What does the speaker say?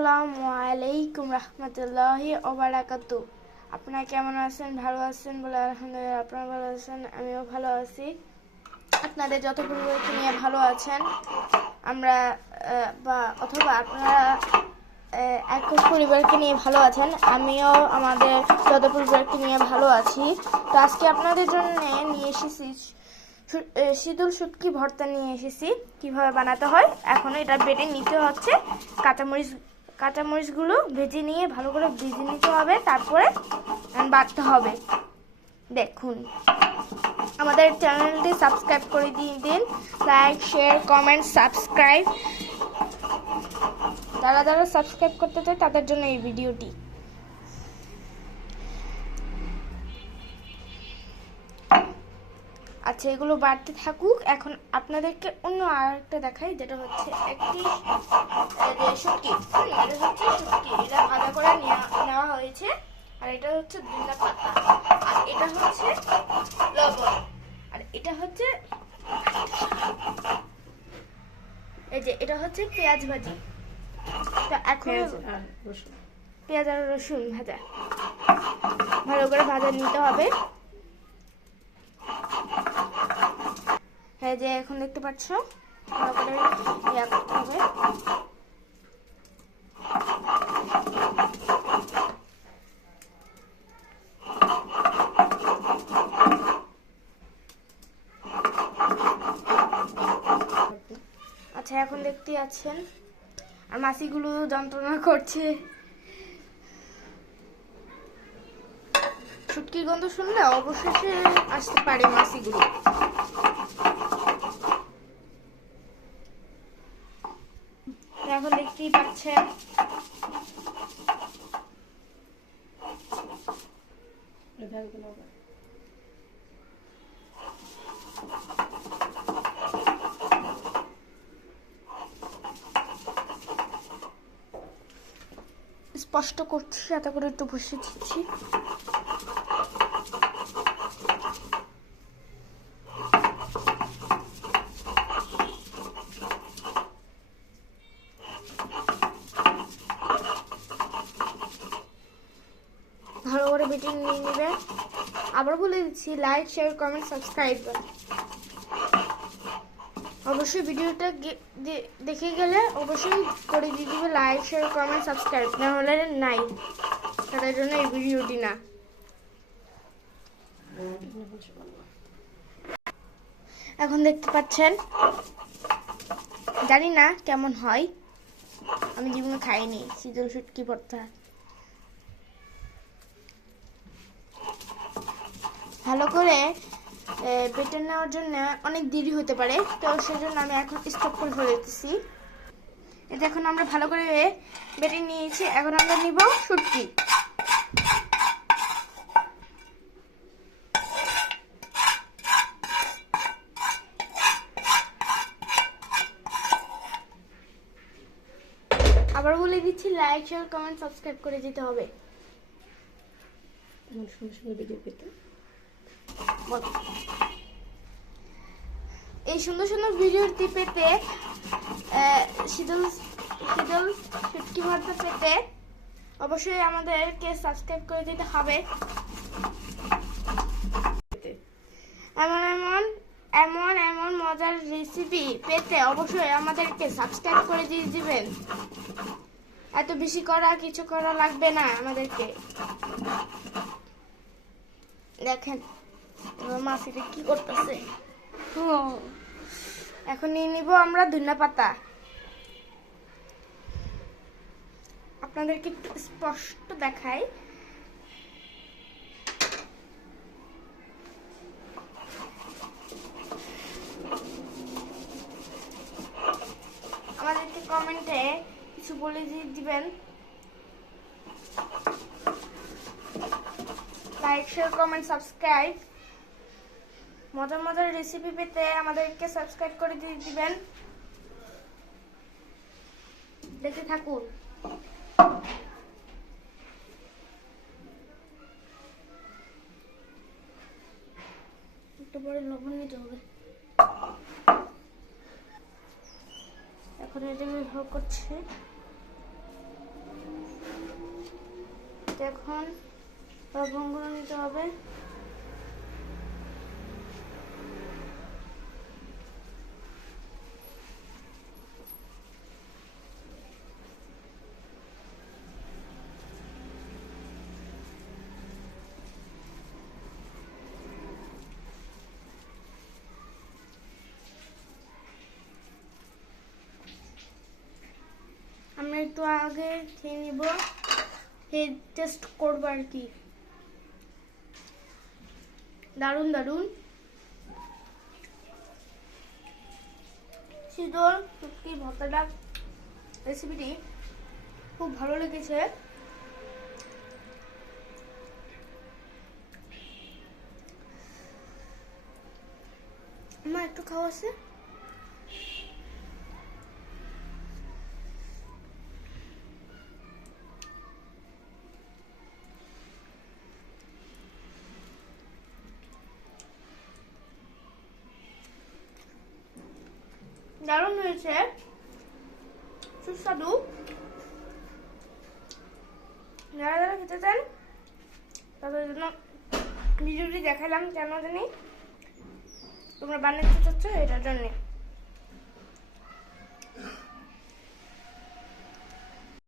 আসসালামু আলাইকুম রহমতুল্লাহি ওয়া বারাকাতুহু। আপনারা কেমন আছেন? ভালো আছেন বলে আলহামদুলিল্লাহ। আপনারা ভালো আছেন, আমিও ভালো আছি। আপনাদের যত পরিবারকে নিয়ে ভালো আছেন, আমরা অথবা আপনারা একক পরিবারকে নিয়ে ভালো আছেন, আমিও আমাদের যত পরিবারকে নিয়ে ভালো আছি। তো আজকে আপনাদের জন্য নিয়ে এসেছি শীতল শুটকি ভর্তা নিয়ে এসেছি। কিভাবে বানাতে হয় এখন এটা বেটে নিতে হচ্ছে। কাঁচামরিচগুলো ভেজে নিয়ে ভালো করে ভেজে নিতে হবে, তারপরে বাটতে হবে। দেখুন, আমাদের চ্যানেলটি সাবস্ক্রাইব করে দিয়ে দিন। Like, share, comment, subscribe. যারা সাবস্ক্রাইব করতে চায় তাদের জন্য এই ভিডিওটি। আচ্ছা, এগুলো বাড়তে থাকুক। এখন আপনাদেরকে অন্য আরেকটা দেখাই, যেটা হচ্ছে একটি শুটকি। এটা হচ্ছে শুটকি, এটা ভাজা করে নেওয়া হয়েছে। আর এটা হচ্ছে ধনিয়া পাতা, আর এটা হচ্ছে লবণ, আর এটা হচ্ছে এই যে এটা হচ্ছে পেঁয়াজ ভাজি। তো এখন পেঁয়াজ আর রসুন ভাজা ভালো করে ভাজা নিতে হবে। হ্যাঁ, যে এখন দেখতে পাচ্ছ ভালো করে ইয়া করতে হবে। আচ্ছা, এখন দেখতে আছেন আর মাছিগুলো যন্ত্রণা করছে। শুটকির গন্ধ শুনলে অবশেষে আসতে পারে মাছিগুলো। এখন দেখতেই পাচ্ছেন স্পষ্ট করছি, এত করে একটু বসে দিচ্ছি। ভালো করে বেটে নিয়ে নেবে। আবার বলে দিচ্ছি, লাইক, শেয়ার, কমেন্ট, সাবস্ক্রাইব। অবশ্যই ভিডিওটা দেখে গেলে অবশ্যই করে দিয়ে দিবে লাইক, শেয়ার, কমেন্ট, সাবস্ক্রাইব। না হলে নাই, তাদের জন্য এই ভিডিওটি না। এখন দেখতে পাচ্ছেন, জানি না কেমন হয়, আমি জীবনে খাইনি শীতল শুটকি ভর্তা। ভালো করে বেটে নেওয়ার জন্য অনেক দেরি হতে পারে, তো সেজন্য আমি এখন স্টপ করে ফেলেছি। এটা এখন আমরা ভালো করে বেটে নিয়েছি। এখন আমরা নিব শুটকি। আবার বলে দিচ্ছি, লাইক, শেয়ার, কমেন্ট, সাবস্ক্রাইব করে যেতে হবে। এই সুন্দর সুন্দর ভিডিওটি পেতে, শীতল শুটকি ভর্তা পেতে অবশ্যই আমাদেরকে সাবস্ক্রাইব করে দিতে হবে। এমন মজার রেসিপি পেতে অবশ্যই আমাদেরকে সাবস্ক্রাইব করে দিয়ে দিবেন। এত বেশি কিছু করা লাগবে না আমাদেরকে। দেখেন মাছিটা কি করতেছে। এখন নিয়ে নিব আমরা ধনিয়া পাতা। আপনাদেরকে একটু স্পষ্ট দেখাই। আমাদেরকে কমেন্টে কিছু বলে দিবেন। Like, share, comment, subscribe. মজার রেসিপি পেতে আমাদেরকে সাবস্ক্রাইব করে দিয়ে দিবেন। দেখে থাকুন। একটু পরে লবণ নিতে হবে। এখন এটা ব্যবহার করছি। এখন লবণগুলো নিতে হবে। আমরা একটু আগে খেয়ে নিব, খেয়ে টেস্ট করবো আর কি। দারুণ দারুণ শীতল শুটকি ভর্তাটা রেসিপিটি খুব ভালো লেগেছে। আমার একটু খাওয়া আছে। দারুণ হয়েছে, সুস্বাদু। যারা যারা খেতে চান তাদের জন্য ভিডিওটি দেখালাম, কেন জানি তোমরা বানাতে চাচ্ছ এটার জন্যে।